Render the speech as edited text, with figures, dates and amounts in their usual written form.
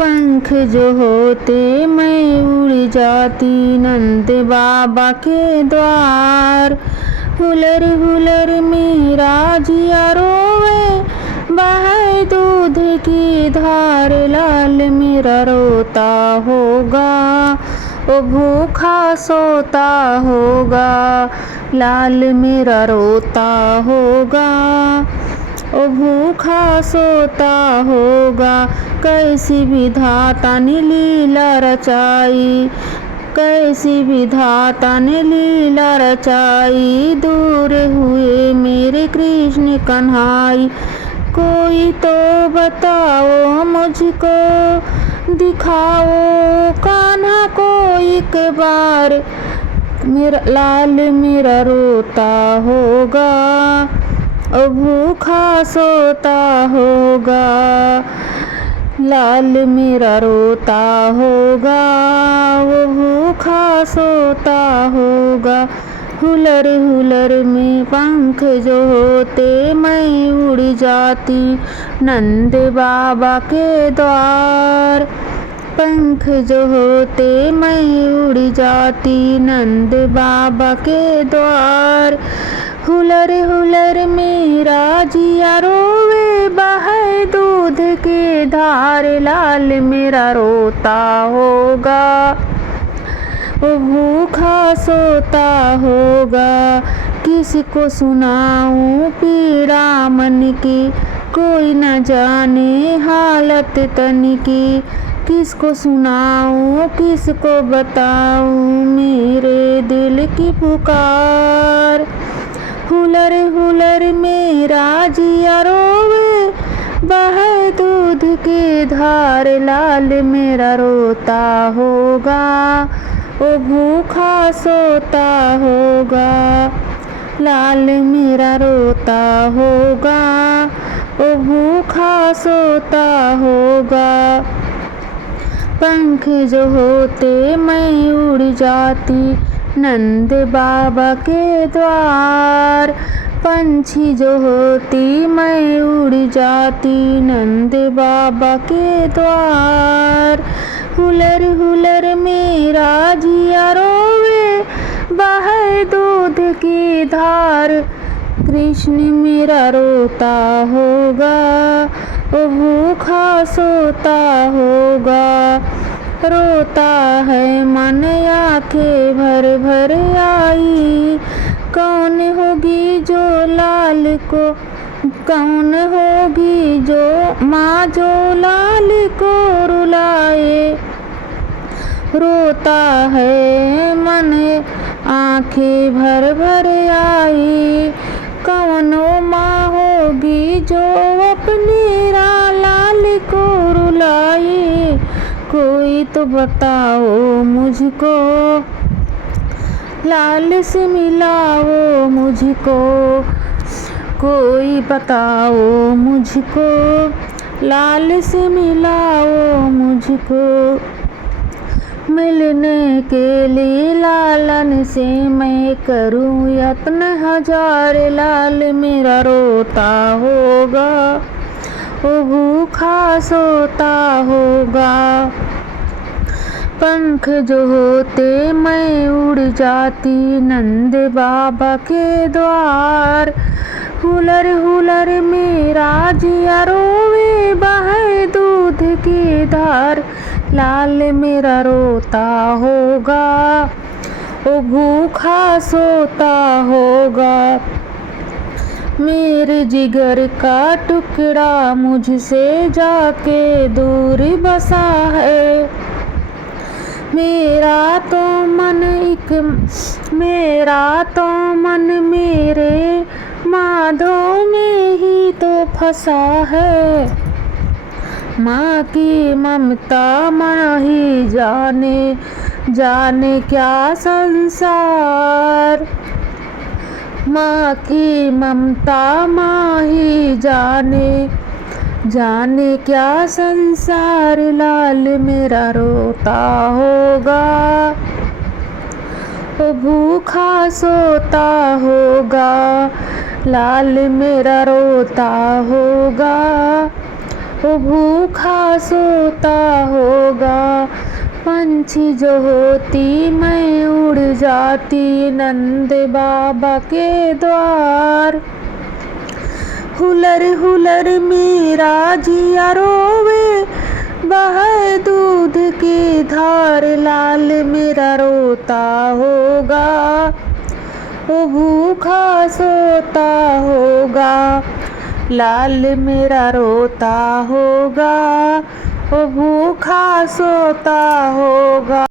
पंख जो होते मैं उड़ जाती नंद बाबा के द्वार। हुलर हुलर मेरा जिया रोवे बहे दूध की धार। लाल मेरा रोता होगा ओ भूखा सोता होगा। लाल मेरा रोता होगा ओ भूखा सोता होगा। कैसी विधाता ने लीला रचाई, कैसी विधाता ने लीला रचाई। दूर हुए मेरे कृष्ण कन्हाई। कोई तो बताओ मुझको, दिखाओ कान्हा को एक बार। मेरा लाल मेरा रोता होगा ओ भूखा सोता होगा। लाल मेरा रोता होगा वो भूखा सोता होगा। हुलर हुलर में पंख जो होते मैं उड़ जाती नंद बाबा के द्वार। पंख जो होते मैं उड़ जाती नंद बाबा के द्वार। हुलर हुलर मेरा जिया रोवे बहे दूध की धार। लाल मेरा रोता होगा वो भूखा सोता होगा। किसको सुनाऊं पीड़ा मन की, कोई न जाने हालत तन की। किसको सुनाऊं किसको बताऊं मेरे दिल की पुकार। हुलर हुलर मेरा जिया रोवे बहे दूध की धार। लाल मेरा रोता होगा ओ भूखा सोता होगा। लाल मेरा रोता होगा ओ भूखा सोता होगा। पंख जो होते मैं उड़ जाती नंद बाबा के द्वार। पंछी जो होती मैं उड़ जाती नंद बाबा के द्वार। हुलर हुलर मेरा जिया रोवे बहे दूध की धार। कृष्ण मेरा रोता होगा ओ भूखा सोता होगा। रोता है मन आंखें भर भर आई। कौन होगी जो लाल को, कौन होगी जो माँ जो लाल को रुलाए। रोता है मन आंखें भर भर आई। कौनो माँ होगी जो अपने लाल को रुलाए। कोई तो बताओ मुझको, लाल से मिलाओ मुझको। कोई बताओ मुझको, लाल से मिलाओ मुझको। मिलने के लिए लालन से मैं करूं यत्न हजार। लाल मेरा रोता होगा ओ भूखा सोता होगा। पंख जो होते मैं उड़ जाती नंद बाबा के द्वार। हुलर हुलर मेरा जिया रोवे बहे दूध की धार। लाल मेरा रोता होगा ओ भूखा सोता होगा। मेरे जिगर का टुकड़ा मुझसे जाके दूर बसा है। मेरा तो मन मेरे माधो में ही तो फंसा है। माँ की ममता माँ ही जाने, जाने क्या संसार। माँ की ममता माँ ही जाने, जाने क्या संसार। लाल मेरा रोता होगा ओ भूखा सोता होगा। लाल मेरा रोता होगा वो भूखा सोता होगा। पंछी जो होती मैं उड़ जाती नंद बाबा के द्वार। हुलर हुलर मेरा जिया रोवे, बहे दूध की धार, लाल मेरा रोता होगा। वो भूखा सोता होगा, लाल मेरा रोता होगा। वो भूखा सोता होगा।